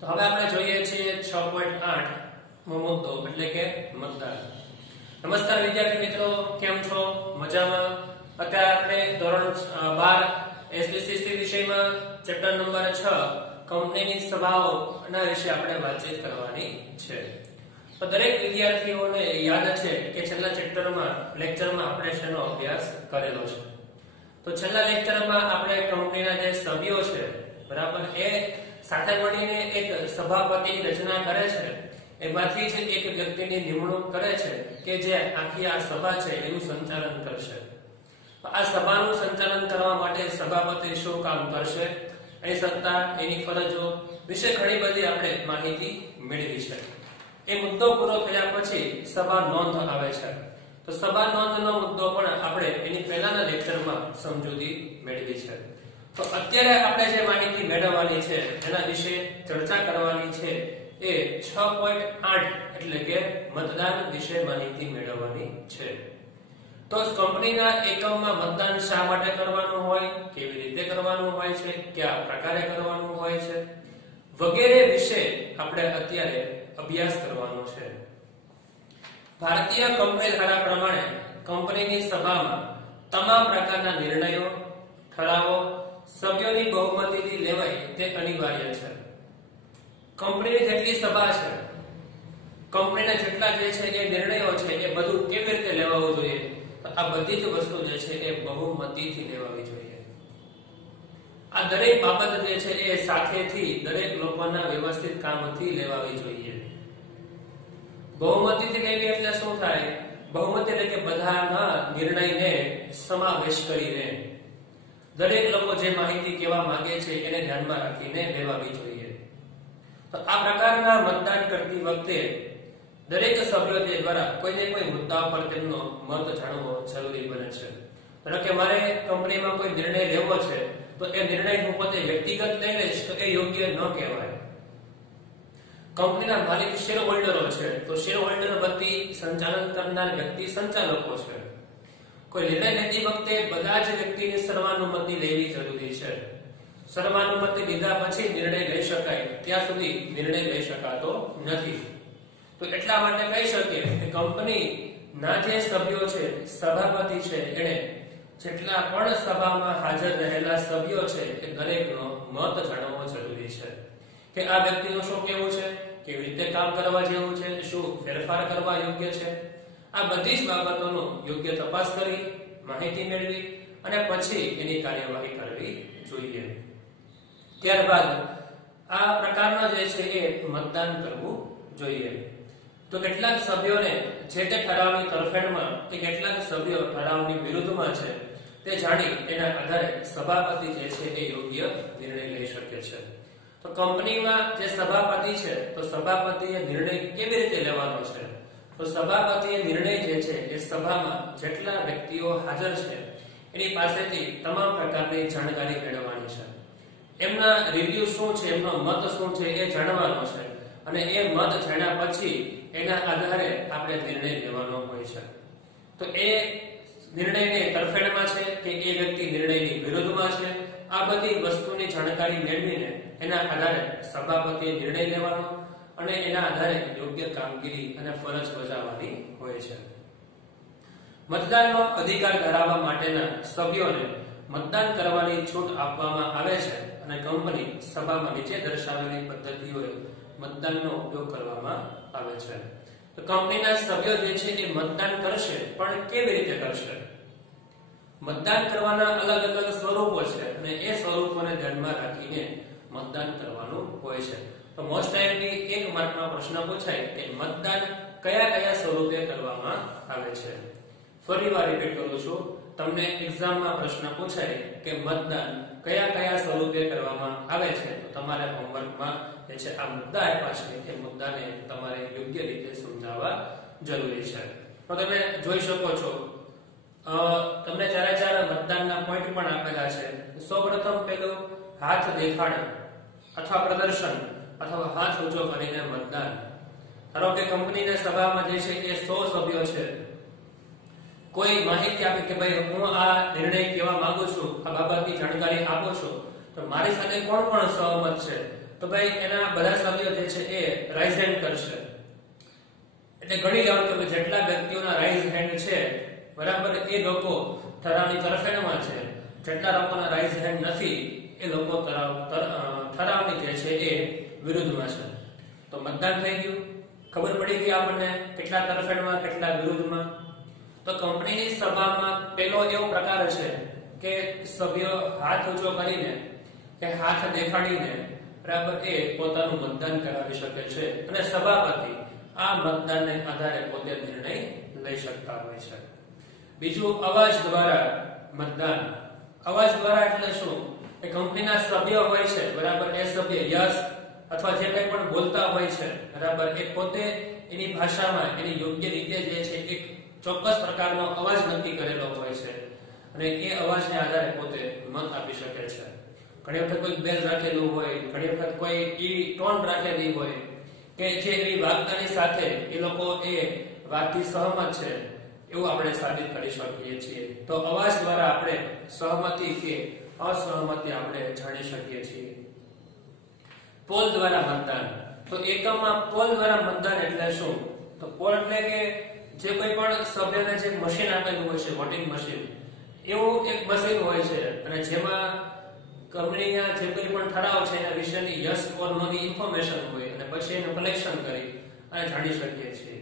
તો હવે આપણે જોઈએ છીએ 6.8 નો મુદ્દો એટલે કે મતદાન. નમસ્કાર વિદ્યાર્થી મિત્રો, કેમ છો? મજામાં? અત્યારે આપણે ધોરણ 12 એસબીસીસી વિષયમાં ચેપ્ટર નંબર 6 કંપનીની સભાઓના વિશે આપણે વાતચીત કરવાની છે. તો દરેક વિદ્યાર્થીઓને યાદ છે કે છેલ્લા લેક્ચરમાં આપણે શેનો અભ્યાસ કરેલો છે. તો છેલ્લા લેક્ચરમાં આપણે કંપનીના જે સભ્યો છે, બરાબર, એ સાથે મળીને એક સભાપતિની રચના કરે છે. એમાંથી જ એક વ્યક્તિની નિમણૂક કરે છે કે જે આખી આ સભા છે એનું સંચાલન કરશે. આ સભાનું સંચાલન કરવા માટે સભાપતિ શું કામ કરશે, એની સત્તા, એની ફરજો વિશે ઘણી બધી આપણે માહિતી મેળવી છે. એ મુદ્દો પૂરો થયા પછી સભા નોંધ આવે છે. તો સભા નોંધનો મુદ્દો પણ આપણે એની પહેલાના લેક્ચરમાં સમજૂતી મેળવી છે. તો અત્યારે આપણે જે માહિતી મેળવવાની છે એના વિશે ચર્ચા કરવાની છે એ 6.8 એટલે કે મતદાન વિશે માહિતી મેળવવાની છે. તો કંપનીના એકમમાં મતદાન શા માટે કરવાનું હોય, કેવી રીતે કરવાનું હોય છે, કયા પ્રકારે કરવાનું હોય છે વગેરે વિશે આપણે અત્યારે અભ્યાસ કરવાનો છે. ભારતીય કંપની ધારા પ્રમાણે કંપનીની સભામાં તમામ પ્રકારના નિર્ણયો, ઠરાવો સભ્યોની બહુમતીથી લેવાય તે અનિવાર્ય છે. કંપનીની જેટલી સભા છે, કંપનીના જેટલા જે છે એ નિર્ણયો છે એ બધું કેવી રીતે લેવાવું જોઈએ, તો આ બધી જ વસ્તુ જે છે એ બહુમતીથી લેવાવી જોઈએ. આ દરેક બાબત જે છે એ સાથેથી દરેક લોકોના વ્યવસ્થિત કામથી લેવાવી જોઈએ. બહુમતીથી લેવી એટલે શું થાય? બહુમતી એટલે કે બધાના નિર્ણયને સમાવેશ કરીને દરેક લોકો જે માહિતી કહેવા માંગે છે એને ધ્યાનમાં રાખીને લેવાવી જોઈએ. તો આ પ્રકારના મતદાન કરતી વખતે દરેક સભ્યો દ્વારા કોઈને કોઈ મુદ્દા પર તેમનો મત જાણવો જરૂરી બને છે. ધારો કે મારે કંપનીમાં કોઈ નિર્ણય લેવો છે, તો એ નિર્ણય હું પોતે વ્યક્તિગત લઈ લઈશ તો એ યોગ્ય ન કહેવાય. કંપનીના માલિક શેર હોલ્ડરો છે, તો શેર હોલ્ડર વતી સંચાલન કરનાર વ્યક્તિ સંચાલકો છે. કોઈ નિર્ણય લેતી વખતે બધા જ વ્યક્તિની સર્વાનુમતિ લેવી જરૂરી છે. સર્વાનુમતિ લીધા પછી નિર્ણય લઈ શકાય, ત્યાં સુધી નિર્ણય લઈ શકાતો નથી. તો એટલા માટે કહી શકીએ કે કંપનીના જે સભ્યો છે, સભાપતિ છે, એને જેટલા પણ સભામાં હાજર રહેલા સભ્યો છે એ દરેકનો મત જાણવો જરૂરી છે કે આ વ્યક્તિનું શું કહેવું છે, કેવી રીતે કામ કરવા જેવું છે, શું ફેરફાર કરવા યોગ્ય છે. આ બધી જ બાબતોનો યોગ્ય તપાસ કરી, માહિતી મેળવી અને પછી એની કાર્યવાહી કરવી જોઈએ. ત્યારબાદ આ પ્રકારના જે છે એ મતદાન કરવું જોઈએ. તો કેટલાક સભ્યોને જે તે ઠરાવની તરફેણમાં કે કેટલાક સભ્યો ઠરાવની વિરુદ્ધમાં છે તે જાણી તેના આધારે સભાપતિ જે છે એ યોગ્ય નિર્ણય લઈ શકે છે. તો કંપનીમાં જે સભાપતિ છે, તો સભાપતિએ નિર્ણય કેવી રીતે લેવાનો છે? તો સભાપતિએ નિર્ણય જે છે એ સભામાં જેટલા વ્યક્તિઓ હાજર છે એની પાસેથી તમામ પ્રકારની જાણકારી મેળવવાની છે. એમના રિવ્યુ શું છે, એમનો મત શું છે એ જાણવાનો છે અને એ મત જાણ્યા પછી એના આધારે આપણે નિર્ણય લેવાનો હોય છે. તો એ નિર્ણયને તરફેણમાં છે કે એ વ્યક્તિ નિર્ણયની વિરુદ્ધમાં છે, આ બધી વસ્તુની જાણકારી મેળવીને એના આધારે સભાપતિએ નિર્ણય લેવાનો અને એના આધારે યોગ્ય કામગીરી અને ફરજ બજાવવાની હોય છે. મતદાનનો અધિકાર ધરાવવા માટેના સભ્યોને મતદાન કરવાની છૂટ આપવામાં આવે છે અને કંપની સભામાં નીચે દર્શાવેલી પદ્ધતિઓએ મતદાનનો ઉપયોગ કરવામાં આવે છે. તો કંપનીના સભ્યો જે છે એ મતદાન કરશે, પણ કેવી રીતે કરશે? મતદાન કરવાના અલગ અલગ સ્વરૂપો છે અને એ સ્વરૂપોને ધ્યાનમાં રાખીને મતદાન કરવાનું હોય છે. તો મોસ્ટ ટાઈમલી 1 માર્કમાં પ્રશ્ન પૂછાય કે મતદાન કયા કયા સ્વરૂપે કરવામાં આવે છે. ફરીવાર રિપીટ કરું છું, તમને એક્ઝામમાં પ્રશ્ન પૂછાય કે મતદાન કયા કયા સ્વરૂપે કરવામાં આવે છે, તો તમારે હોમવર્કમાં જે છે આ મુદ્દા આપ્યા છે એ મુદ્દાને તમારે યોગ્ય રીતે સમજાવવા જરૂરી છે. તો તમે જોઈ શકો છો તમને ચારે મતદાનના પોઈન્ટ પણ આપેલા છે. સૌપ્રથમ પેલું હાથ દેખાડ અથવા પ્રદર્શન અથવા હાથ ઊંચો કરીને મતદાન. ધારો કે કંપનીના સભામાં જે છે એ 100 સભ્યો છે. કોઈ માહિતી આપે કે ભાઈ હું આ નિર્ણય કહેવા માંગુ છું, આ બાબતની જાણકારી આપું છું, તો મારી સાથે કોણ કોણ સહમત છે, તો ભાઈ એના બધા સભ્યો જે છે એ રાઇઝ હેન્ડ કરશે. એટલે ગણી લેવાનું કે જેટલા વ્યક્તિઓના રાઇઝ હેન્ડ છે બરાબર એ લોકો ઠરાવની તરફેણમાં છે, જેટલા લોકોના રાઇઝ હેન્ડ નથી એ લોકો ઠરાવની જે છે એ વિરુદ્ધમાં છે. તો મતદાન થઈ ગયું, ખબર પડી ગઈ આપણને કેટલા તરફેણમાં કેટલા વિરુદ્ધમાં. તો કંપનીની સભામાં પેલો એવો પ્રકાર છે કે સભ્ય હાથ ઊંચો કરીને કે હાથ દેખાડીને બરાબર એ પોતાનું મતદાન કરાવી શકે છે અને સભાપતિ આ મતદાનને આધારે પોતે નિર્ણય લઈ શકતા હોય છે. બીજું અવાજ દ્વારા મતદાન. અવાજ દ્વારા એટલે શું? એ કંપનીના સભ્ય હોય છે બરાબર, એ સભ્ય યસ અથવા જે કંઈ પણ બોલતા હોય છે બરાબર, એ પોતે એની ભાષામાં એની યોગ્ય રીતે જે છે એક ચોક્કસ પ્રકારનો અવાજ નક્કી કરેલો હોય છે અને એ અવાજને આધારે પોતે મત આપી શકે છે. ઘણી વખત કોઈ બેલ રાખેલું હોય, ઘણી વખત કોઈ ઈ ટોન રાખેલી હોય કે જે એવી વાગતાની સાથે એ લોકો એ વાતથી સહમત છે એવું આપણે સાબિત કરી શકીએ છીએ. તો અવાજ દ્વારા આપણે સહમતિ કે અસહમતિ આપણે જાણી શકીએ છીએ. પોલ દ્વારા મતદાન. તો એકમમાં પોલ દ્વારા મતદાન એટલે શું? તો પોલ એટલે કે જે કોઈ પણ સભ્યને જે મશીન આપેલું હોય છે, વોટિંગ મશીન, એવું એક મશીન હોય છે અને જેમાં કંપનીના જે કોઈ પણ ઠરાવ છે એના વિશેની યસ ઓર નો ની ઇન્ફોર્મેશન હોય અને પછી એનું કલેક્શન કરી અને જાણી શકીએ છીએ.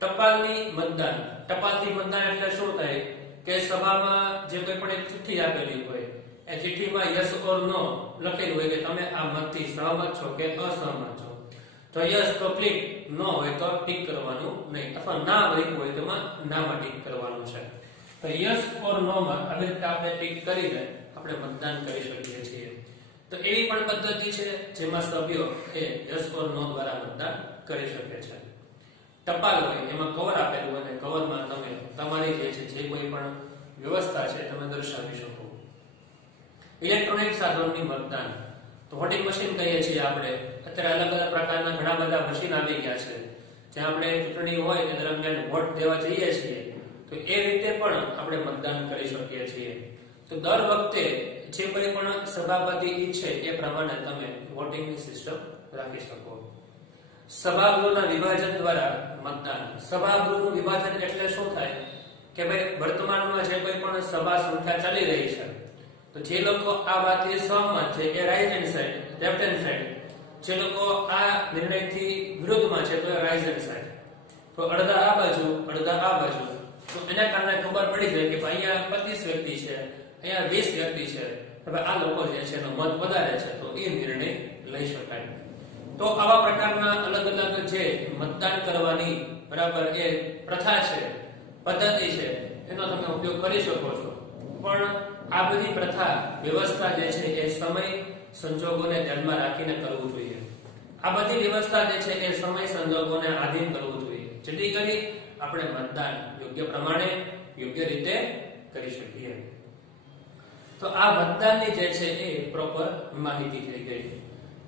ટપાલની મતદાન. ટપાલથી મતદાન એટલે શું થાય કે સભામાં જે કોઈ પણ એક ચિઠ્ઠી આપેલી હોય એ ચિઠ્ઠીમાં યસ ઓર નો લખેલું હોય કે તમે આ મતથી સહમત છો કે અસહમત છો. તો યસ તો ક્લિક, નો હોય તો ટિક કરવાનું નહીં, અથવા ના હોય તો નામાં ટિક કરવાનું છે. તો યસ ઓર નો માં આવી રીતે આપણે ટિક કરીને આપણે મતદાન કરી શકીએ છીએ. તો એવી પણ પદ્ધતિ છે જેમાં સભ્યો એ યસ ઓર નો દ્વારા મતદાન કરી શકે છે. ટપાલ હોય એમાં કવર આપેલું અને કવરમાં તમે તમારી જે છે જે કોઈ પણ વ્યવસ્થા છે તમે દર્શાવી શકો. ઇલેક્ટ્રોનિક સાધનોની મતદાન. તો વોટિંગ મશીન કહીએ છીએ આપણે. અત્યારે અલગ અલગ પ્રકારના ઘણા બધા મશીન આવી ગયા છે જ્યાં આપણે ચૂંટણી હોય તે દરમિયાન વોટ દેવા જઈએ છીએ તો એ રીતે પણ આપણે મતદાન કરી શકીએ છીએ. તો દર વખતે જે કોઈ પણ સભાપતિ ઈચ્છે એ પ્રમાણે તમે વોટિંગની સિસ્ટમ રાખી શકો. સભાગૃહના વિભાજન દ્વારા મતદાન. સભાગૃહનું વિભાજન એટલે શું થાય કે ભાઈ વર્તમાનમાં જે કોઈ પણ સભા સંખ્યા ચાલી રહી છે તો જે લોકો આ વાતથી સહમત છે એ right hand side, left hand side, જે લોકો આ નિર્ણયથી વિરુદ્ધમાં છે તો એ રાઈટ હેન્ડ સાઈડ, તો અડધા આ બાજુ અડધા આ બાજુ. તો એના કારણે ખબર પડી જાય કે અહીંયા 25 વ્યક્તિ છે, અહીંયા 20 વ્યક્તિ છે, હવે આ લોકો જે છે એનો મત વધારે છે તો એ નિર્ણય લઈ શકાય. તો આવા પ્રકારના અલગ અલગ જે મતદાન કરવાની બરાબર એ પ્રથા છે, પદ્ધતિ છે, એનો તમે ઉપયોગ કરી શકો છો. પણ આ બધી પ્રથા વ્યવસ્થા જે છે એ સમય સંજોગોને ધ્યાનમાં રાખીને કરવું જોઈએ. આ બધી વ્યવસ્થા જે છે એ સમય સંજોગોને આધીન કરવું જોઈએ જેથી કરી આપણે મતદાન યોગ્ય પ્રમાણે યોગ્ય રીતે કરી શકીએ. તો આ મતદાનની જે છે એ પ્રોપર માહિતી થઈ ગઈ.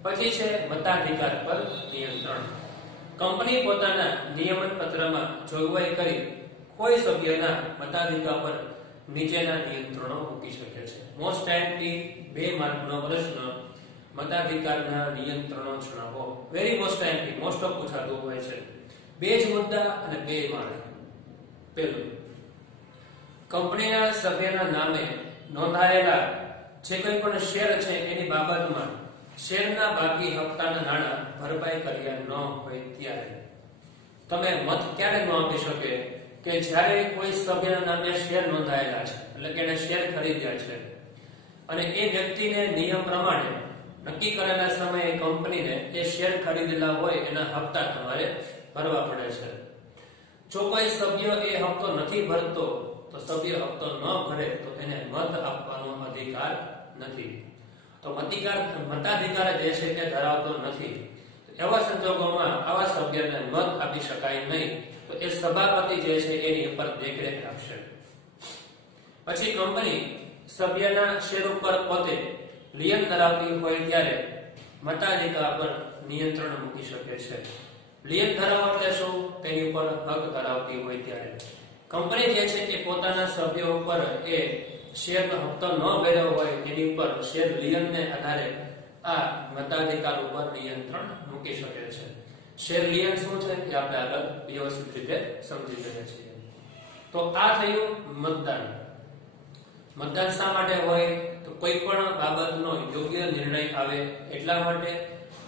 પછી છે મતાધિકાર પર નિયંત્રણ. કંપની પોતાના નિયમન પત્રમાં જોગવાઈ કરી કોઈ સભ્યના મતાધિકાર પર નીચેના નિયંત્રણો મૂકી શકે છે. મોસ્ટ ટાઈમલી 2 માર્કનો પ્રશ્ન મતાધિકારના નિયંત્રણો જણાવો. Very most timely most of પૂછાતું હોય છે. 2 જ મુદ્દા અને 2 માર્ક. પહેલું, કંપનીના સભ્યના નામે નોંધાયેલા જે કોઈ પણ શેર છે એની બાબતમાં શેરના બાકી હપ્તાના નાણાં ભરપાઈ કર્યા ન હોય ત્યારે. તમે મત ક્યારે ન આપી શકે કે જ્યારે કોઈ સભ્યના નામે શેર નોંધાયેલા છે એટલે કે એને શેર ખરીદ્યા છે અને એ વ્યક્તિને નિયમ પ્રમાણે નક્કી કરેલા સમયે કંપનીને એ શેર ખરીદેલા હોય એના હપ્તા તમારે ભરવા પડે છે. જો કોઈ સભ્ય એ હપ્તો નથી ભરતો તો સભ્ય હપ્તો ન ભરે તો એને મત આપવાનો અધિકાર નથી. તો મતાધિકાર જે છે તે ધરાવતો નથી. એવા સંજોગોમાં આવા સભ્યને મત આપી શકાય નહીં. તો એ સભાપતિ જે છે એની ઉપર દેખરેખ રાખશે. પછી કંપની સભ્યના શેર ઉપર પોતે લિયન ધરાવતી હોય ત્યારે મતાધિકાર પર નિયંત્રણ મૂકી શકે છે. લિયન ધરાવવા એટલે શું? તેની ઉપર હક ધરાવતી હોય ત્યારે કંપની જે છે એ પોતાના સભ્યો ઉપર એ શેરનો હપ્તો ન ભર્યો હોય એની ઉપર શેર લિયનને આધારે આ મતાધિકાર ઉપર નિયંત્રણ મૂકી શકે છે. શેરલિયન શું છે એ આપણે આગળ વ્યવસ્થિત રીતે સમજી ગયા છીએ. તો આ થયું મતદાન. મતદાન શા માટે હોય? તો કોઈ પણ બાબતનો યોગ્ય નિર્ણય આવે એટલા માટે.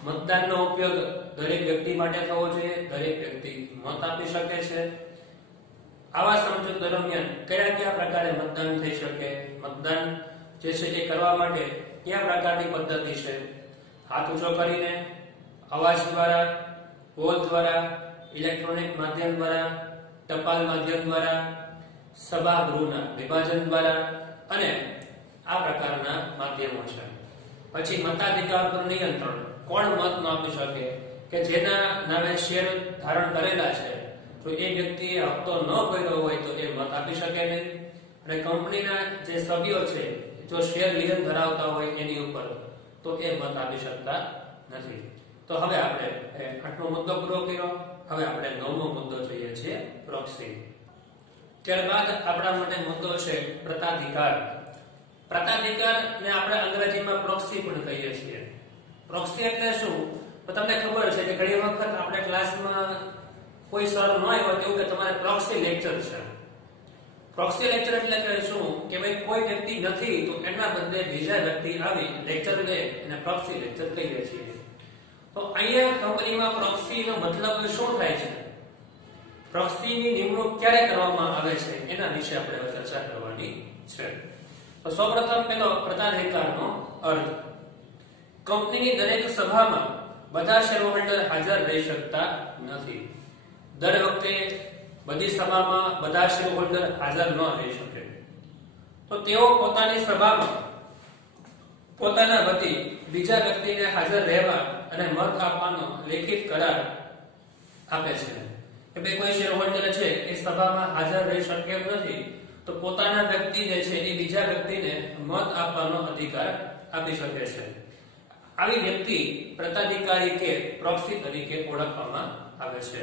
મતદાનનો ઉપયોગ દરેક વ્યક્તિ માટે થવો જોઈએ. દરેક વ્યક્તિ મત આપી શકે છે. આવા સમજૂત દરમિયાન કયા પ્રકારે મતદાન થઈ શકે? મતદાન જે છે એ કરવા માટે કયા પ્રકારની પદ્ધતિ છે? હાથ ઊંચો કરીને, અવાજ દ્વારા, પોલ દ્વારા, ઇલેક્ટ્રોનિક માધ્યમ દ્વારા, ટપાલ માધ્યમ દ્વારા, સભાગૃહના વિભાજન દ્વારા અને આ પ્રકારના માધ્યમો છે. પછી મતાધિકાર પર નિયંત્રણ. કોણ મત ન આપી શકે? કે જેના નામે શેર ધારણ કરેલા છે, તો એ વ્યક્તિએ હપ્તો ન ભર્યો હોય તો એ મત આપી શકે નહીં. અને કંપનીના જે સભ્યો છે જો શેર લીગલ ધરાવતા હોય એની ઉપર, તો એ મત આપી શકતા નથી. તો હવે આપણે 8મો મુદ્દો પૂરો કર્યો. હવે આપણે 9મો મુદ્દો જોઈએ છીએ, પ્રોક્સી. ત્યારબાદ આપણા માટે મુદ્દો છે પ્રતાધિકાર. પ્રતાધિકાર ને આપણે અંગ્રેજીમાં પ્રોક્સી પણ કહીએ છીએ. પ્રોક્સી એટલે શું? તો તમને ખબર છે કે ઘણી વખત આપણે ક્લાસમાં કોઈ સર ન આવ્યો તેવું કે તમારે પ્રોક્સી લેક્ચર છે. પ્રોક્સી લેક્ચર એટલે કે શું? કે ભાઈ કોઈ વ્યક્તિ નથી તો એના બદલે બીજા વ્યક્તિ આવી લેક્ચર લે અને પ્રોક્સી લેક્ચર કહીએ છીએ. તો અહીંયા કંપનીમાં પ્રોક્સીનો મતલબ શું થાય છે? પ્રોક્સીની નિમણૂક ક્યારે કરવામાં આવે છે એના વિશે આપણે ચર્ચા કરવાની છે. તો સૌપ્રથમ પેલો પ્રતાધિકારનો અર્થ. કંપનીની દરેક સભામાં બધા શેરહોલ્ડર હાજર રહી શકતા નથી. દર વખતે બધી સભામાં બધા શેરહોલ્ડર હાજર ન રહી શકે. તો તેઓ પોતાની સભામાં પોતાના વતી બીજા વ્યક્તિને હાજર રહેવા અને મત આપવાનો લેખિત કરાર આપે છે. કે ભાઈ કોઈ શેરહોલ્ડર છે એ સભામાં હાજર રહી શકે એમ નથી, તો પોતાના વ્યક્તિ જે છે એ બીજા વ્યક્તિને મત આપવાનો અધિકાર આપી શકે છે. આવી વ્યક્તિ પ્રતાધિકારી કે પ્રોક્સી તરીકે ઓળખવામાં આવે છે.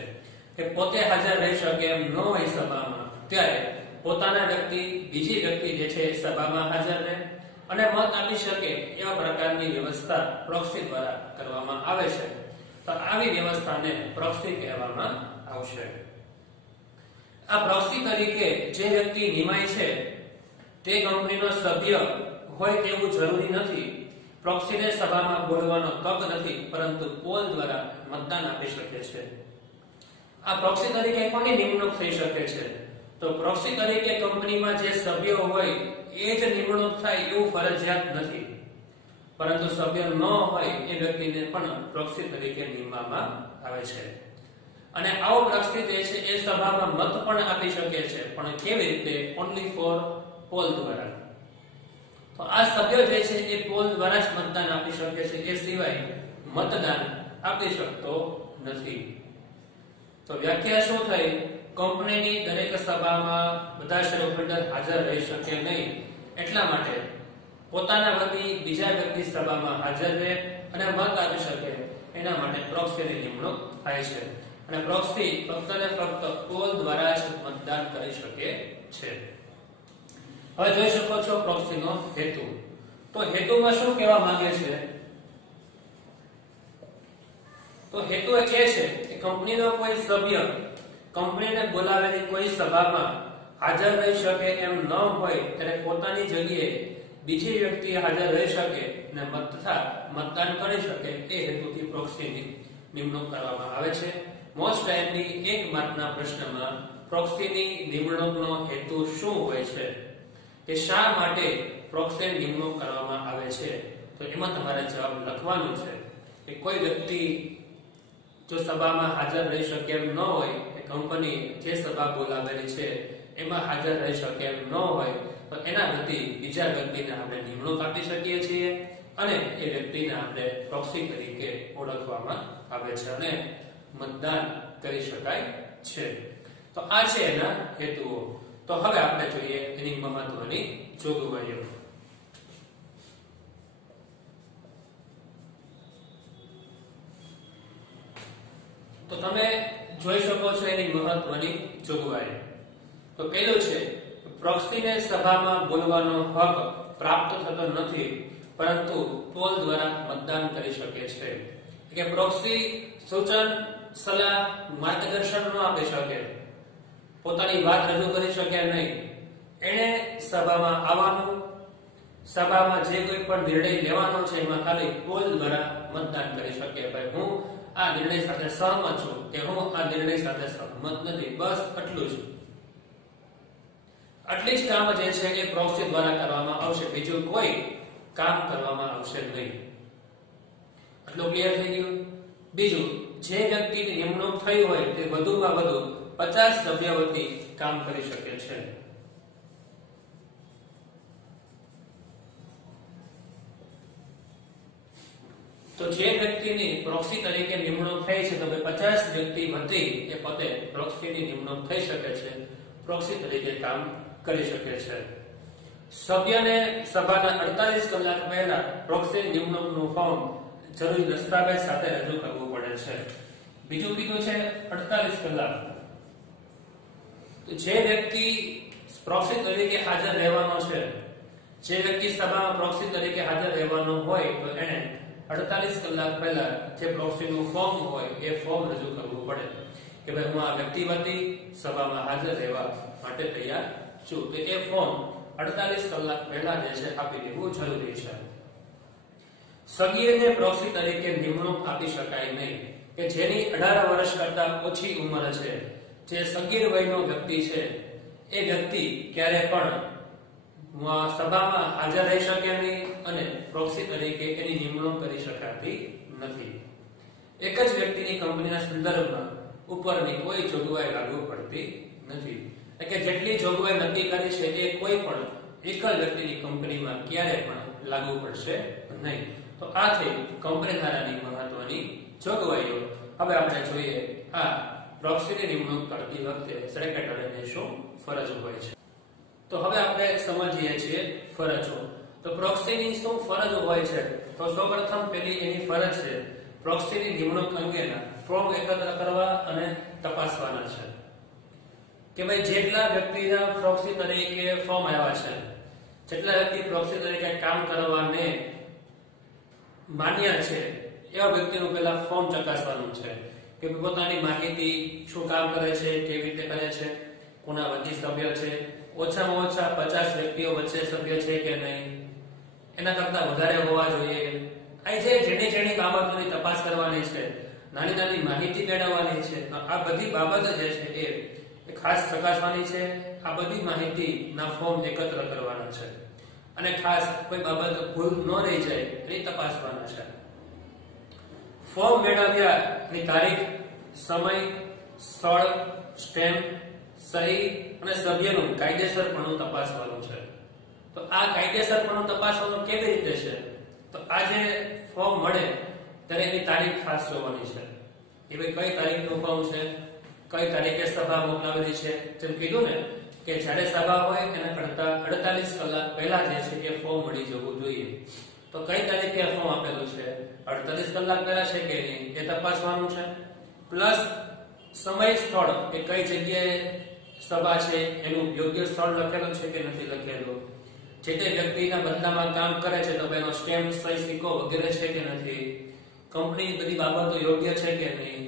કે પોતે હાજર રહી શકે એમ ન હોય સભામાં, ત્યારે પોતાના વ્યક્તિ બીજી વ્યક્તિ જે છે સભામાં હાજર રહે અને મત આપી શકે એવા પ્રકારની વ્યવસ્થા પ્રોક્સી દ્વારા કરવામાં આવે છે. તો આવી વ્યવસ્થાને પ્રોક્સી કહેવામાં આવશે. આ પ્રોક્સી તરીકે જે વ્યક્તિ નિમાય છે તે કંપનીનો સભ્ય હોય તેવું જરૂરી નથી. પ્રોક્સીને સભામાં બોલવાનો તક નથી, પરંતુ પોલ દ્વારા મતદાન આપી શકે છે. આ પ્રોક્સી તરીકે કોની નિમણૂક થઈ શકે છે? તો પ્રોક્સી તરીકે કંપનીમાં જે સભ્યો હોય એ જ નિમણૂક થાય એવું ફરજિયાત નથી, પરંતુ સભ્ય ન હોય એ વ્યક્તિને પણ પ્રોક્સી તરીકે નિમવામાં આવે છે. અને આવો પ્રોક્સી જે છે એ સભામાં મત પણ આપી શકે છે, પણ કેવી રીતે? ઓન્લી ફોર પોલ દ્વારા. તો આ સભ્ય જે છે એ પોલ દ્વારા જ મતદાન આપી શકે છે, એ સિવાય મતદાન આપી શકતો નથી. તો વ્યાખ્યા શું થઈ? કંપનીની દરેક સભામાં બધા શેરહોલ્ડર હાજર રહી શકે નહીં, એટલા માટે પોતાના વતી બીજા વ્યક્તિ સભામાં હાજર રહે અને મત આપી શકે, એના માટે પ્રોક્સીની નિમણૂક થાય છે. અને પ્રોક્સી ફક્ત ને ફક્ત પોલ દ્વારા જ મતદાન કરી શકે છે. હવે જોઈ શકો છો પ્રોક્સીનો હેતુ. તો હેતુમાં શું કહેવા માંગે છે? તો હેતુ એ છે કે કંપનીનો કોઈ સભ્ય કંપનીને બોલાવેલી કોઈ સભામાં હાજર રહી શકે એમ ન હોય ત્યારે પોતાની જગ્યાએ બીજી વ્યક્તિ હાજર રહી શકે અને મતદાન કરી શકે, એ હેતુથી પ્રોક્સીની નિમણૂક કરવામાં આવે છે. મોસ્ટ ટાઈમલી 1 માર્કના પ્રશ્નમાં પ્રોક્સીની નિમણૂકનો હેતુ શું હોય છે, કે શા માટે પ્રોક્સીની નિમણૂક કરવામાં આવે છે? તો એમાં તમારે જવાબ લખવાનું છે કે કોઈ વ્યક્તિ જો સભામાં હાજર રહી શકે એમ ન હોય, કે કંપની જે સભા બોલાવેલી છે એમાં હાજર રહી શકે એમ ન હોય, તો એના વતી બીજા વ્યક્તિને આપણે નિમણૂક આપી શકીએ છીએ અને એ વ્યક્તિને આપણે પ્રોક્સી તરીકે ઓળખવામાં આવે છે અને મતદાન કરી શકાય છે. તો આ છે એના હેતુઓ. તો હવે આપણે જોઈએ એની મહત્વની જોગવાઈઓ. તો તમે જોઈ શકો છો એની મહત્વની જોગવાઈ. તો પહેલું છે પ્રોક્સીને સભામાં બોલવાનો હક પ્રાપ્ત થતો નથી, પરંતુ પોલ દ્વારા મતદાન કરી શકે છે કે પ્રોક્સી સૂચન, સલાહ, માર્ગદર્શન ન આપી શકે, પોતાની વાત રજૂ કરી શકે નહીં. એને સભામાં આવવાનું, સભામાં જે કોઈ પણ નિર્ણય લેવાનો છે એમાં ખાલી પોલ દ્વારા મતદાન કરી શકે. ભાઈ હું આ નિર્ણય સાથે સહમત છું કે હું આ નિર્ણય સાથે સહમત નથી, બસ આટલું જ. આટલી જ કામ જે છે એ પ્રોક્સી દ્વારા કરવામાં આવશે, બીજું કોઈ કામ કરવામાં આવશે નહીં. આટલું ક્લિયર થઈ ગયું. બીજું, જે વ્યક્તિની નિમણૂક થઈ હોય તે વધુમાં વધુ 50 સભ્ય વતી કામ કરી શકે છે. તો જે વ્યક્તિની પ્રોક્સી તરીકે નિમણૂક થઈ છે તો 50 વ્યક્તિ વતી એ પોતે પ્રોક્સીની નિમણૂક થઈ શકે છે, પ્રોક્સી તરીકે કામ કરી શકે છે. સભ્યને સભાના 48 કલાક પહેલા પ્રોક્સી નિમણૂકનું ફોર્મ જરૂરી દસ્તાવેજ સાથે રજૂ કરવું પડે છે. બીજું કીધું છે 48 કલાક. તો જે વ્યક્તિ પ્રોક્સી તરીકે હાજર રહેવાનો છે, જે વ્યક્તિ સભામાં પ્રોક્સી તરીકે હાજર રહેવાનો હોય તો એને 48 કલાક પહેલા જે પ્રોક્સીનું ફોર્મ હોય એ ફોર્મ રજૂ કરવું પડે કે ભાઈ હું આ વ્યક્તિ વતી સભામાં હાજર રહેવા માટે તૈયાર છું. તો એ ફોર્મ 48 કલાક પહેલા જે છે આપી દેવું જરૂરી છે. સગીરને પ્રોક્સી તરીકે નિમણૂક આપી શકાય નહીં કે જેની 18 વર્ષ કરતા ઓછી ઉંમર છે, જે સગીર વયનો વ્યક્તિ છે એ વ્યક્તિ ક્યારે પણ સભામાં હાજર રહી શકે નહીં અને પ્રોક્સી તરીકે એની નિમણૂક કરી શકાતી નથી. એક જ વ્યક્તિની કંપનીના સંદર્ભમાં ઉપરની કોઈ જોગવાઈ લાગુ પડતી નથી. એટલે કે જેટલી જોગવાઈ નક્કી કરી છે એ કોઈ પણ એક જ વ્યક્તિની કંપનીમાં ક્યારે પણ લાગુ પડશે નહીં. તો આ થઈ કંપની ધારાની મહત્વની જોગવાઈઓ. હવે આપણે જોઈએ આ પ્રોક્સીની નિમણૂક કરતી વખતે સેક્રેટરીને શું ફરજ હોય છે. તો હવે આપણે સમજીએ છીએ ફરજો. તો પ્રોક્સીની શું ફરજ હોય છે? તો સૌપ્રથમ પેલી એની ફરજ છે પ્રોક્સીની નિમણૂક અંગેના ફોર્મ એકત્ર કરવા અને તપાસવાના છે કે ભાઈ જેટલા વ્યક્તિના પ્રોક્સી તરીકે ફોર્મ આવ્યા છે, જેટલા વ્યક્તિ પ્રોક્સી તરીકે કામ કરવાને માન્ય છે એવા વ્યક્તિનું પહેલા ફોર્મ ચકાસવાનું છે કે પોતાની માહિતી શું કામ કરે છે, કેવી રીતે કરે છે, કોના વતી સભ્ય છે, ઓછામાં ઓછા 50 વ્યક્તિઓ વચ્ચે સભ્ય છે કે નહીં, એના કરતા વધારે હોવા જોઈએ. આ જે જેની બાબતોની તપાસ કરવાની છે, નાની નાની માહિતી મેળવવાની છે, આ બધી બાબત જે છે એ ખાસ ચકાસવાની છે. આ બધી માહિતીના ફોર્મ એકત્ર કરવાના છે અને ખાસ કોઈ બાબત ભૂલ ન રહી જાય એ તપાસવાના છે. ફોર્મ મેળવ્યાની તારીખ, સમય, સ્થળ, સ્ટેમ્પ, સહી અને સભ્યનું કાયદેસરપણું તપાસવાનું છે. તો આ કાયદેસરપણું તપાસવાનું કેવી રીતે છે? તો આ જે ફોર્મ મળે ત્યારે એની તારીખ ખાસ જોવાની છે કે ભાઈ કઈ તારીખનું ફોર્મ છે, કઈ તારીખે સભા મોકલાવેલી છે. જેમ કીધું ને કે જ્યારે સભા હોય એના કરતા 48 કલાક પહેલા જે છે એ ફોર્મ મળી જવું જોઈએ. તો કઈ તારીખે ફોર્મ આપેલું છે, 48 કલાક પહેલા છે કે નહીં એ તપાસવાનું છે. પ્લસ સમય, સ્થળ કે કઈ જગ્યાએ સભા છે એનું યોગ્ય સ્થળ લખેલું છે કે નથી લખેલું, જે તે વ્યક્તિના બદલામાં કામ કરે છે તો એનો સ્ટેમ્પ, સહી, સિક્કો વગેરે છે કે નથી, કંપની બધી બાબતો યોગ્ય છે કે નહીં,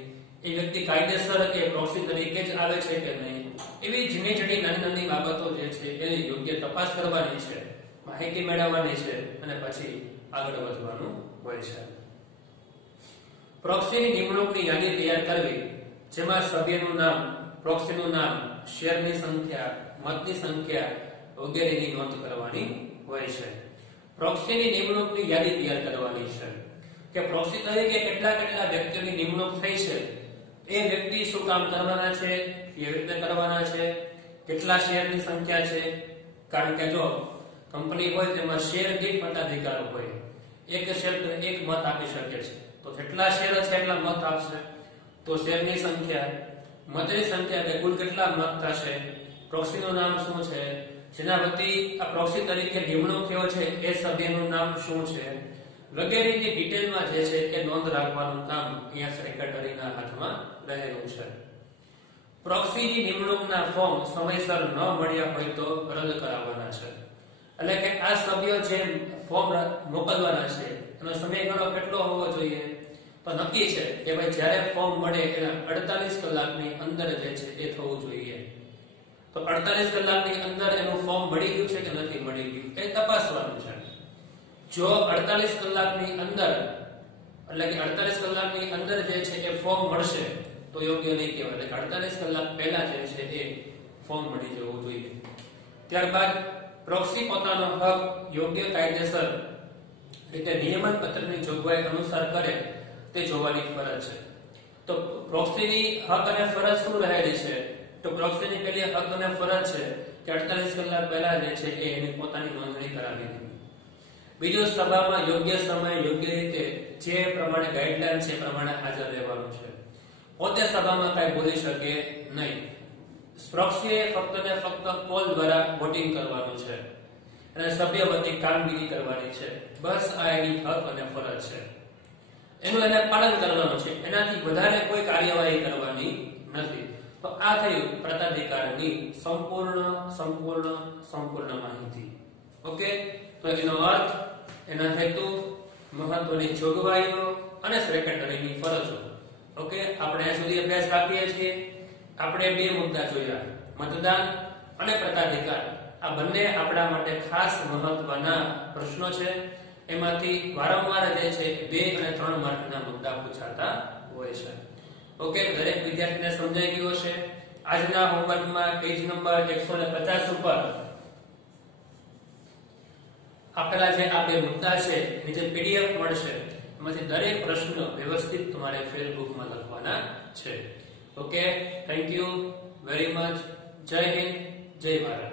એ વ્યક્તિ કાયદેસર કે પ્રોક્સી તરીકે જ આવે છે કે નહીં, એવી ઝીણી નાની નાની બાબતો જે છે એની યોગ્ય તપાસ કરવાની છે, માહિતી મેળવવાની છે અને પછી આગળ વધવાનું હોય છે. પ્રોક્સીની નિમણૂકની યાદી તૈયાર કરવી, જેમાં સભ્યનું નામ, પ્રોક્સીનું નામ, શેરની સંખ્યા, મતની સંખ્યા વગેરેની નોંધ કરવાની હોય છે. પ્રોક્સીની નિમણૂકની યાદી તૈયાર કરવાની છે કે પ્રોક્સી તરીકે કેટલા વ્યક્તિઓની નિમણૂક થઈ છે, એ વ્યક્તિ શું કામ કરવાના છે, કેવી રીતે કરવાના છે, કેટલા શેરની સંખ્યા છે. કારણ કે જો કંપની હોય તેમાં શેર દીઠ મતાધિકાર હોય, એક શેર એક મત આપી શકે છે. તો જેટલા શેર છે એટલા મત આપશે. તો શેરની સંખ્યા, મતની સંખ્યા કે કુલ કેટલા મત થશે, પ્રોક્સીનું નામ શું છે, જેના વતી આ પ્રોક્સી તરીકે નિમણૂક થયો છે એ સભ્યનું નામ શું છે વગેરેની ડિટેલમાં જે છે એ નોંધ રાખવાનું કામ અહીંયા સેક્રેટરીના હાથમાં રહેલું છે. પ્રોક્સીની નિમણૂકના ફોર્મ સમયસર ન મળ્યા હોય તો રદ કરાવવાના છે. એટલે કે આ સભ્ય જે ફોર્મ મોકલવાના છે એનો સમયગાળો કેટલો હોવો જોઈએ? તો નક્કી છે કે ભાઈ જ્યારે ફોર્મ મળે એના 48 કલાકની અંદર જે છે એ થવું જોઈએ. તો 48 કલાકની અંદર એનું ફોર્મ મળી ગયું છે કે નથી મળી ગયું એ તપાસવાનું છે. જો 48 કલાકની અંદર એટલે કે 48 કલાકની અંદર જે છે એ ફોર્મ મળશે તો યોગ્ય નહીં કહેવાય. એટલે 48 કલાક પહેલા જે છે એ ફોર્મ મળી જવું જોઈએ. ત્યારબાદ પ્રોક્સી પોતાનો હક યોગ્ય કાયદેસર રીતે નિયમન પત્રની જોગવાઈ અનુસાર કરે તે જોવાની ફરજ છે. તો પ્રોક્સીની હક અને ફરજ શું રહેલી છે? તો પ્રોક્સીની પહેલી હક અને ફરજ છે કે 48 કલાક પહેલા જે છે એ એની પોતાની નોંધણી કરાવી દેવી. બીજું, સભામાં યોગ્ય સમય યોગ્ય રીતે જે પ્રમાણે ગાઈડલાઈન છે પ્રમાણે હાજર રહેવાનું છે. પોતે સભામાં કઈ બોલી શકે નહીં. પ્રોક્સીએ ફક્ત ને ફક્ત પોલ દ્વારા વોટિંગ કરવાનું છે અને સભ્ય વતી કામગીરી કરવાની છે. બસ આ એની હક અને ફરજ છે. એનું એને પાલન કરવાનું છે. એનાથી વધારે કોઈ કાર્યવાહી કરવાની નથી. તો આ થયું પ્રતાધિકારની સંપૂર્ણ માહિતી. ઓકે, તો એનો અર્થ, એના હેતુ, મહત્વની જોગવાઈઓ અને સેક્રેટરીની ફરજો. ઓકે, આપણે અહીં સુધી અભ્યાસ રાખીએ છીએ. આપણે બે મુદ્દા જોયા, મતદાન અને પ્રતાધિકાર. આ બંને આપણા માટે ખાસ મહત્વના પ્રશ્નો છે. એમાંથી વારંવાર જે છે 2 અને 3 માર્કના મુદ્દા પૂછાતા હોય છે. ઓકે, દરેક વિદ્યાર્થીને સમજાઈ ગયું હશે. આજના હોમવર્કમાં પેજ નંબર 150 ઉપર આપેલા જે આ બે મુદ્દા છે એની જે પીડીએફ મળશે એમાંથી દરેક પ્રશ્ન વ્યવસ્થિત તમારે ફેસબુકમાં લખવાના છે. Okay, thank you very much. જય હિન્દ, જય ભારત.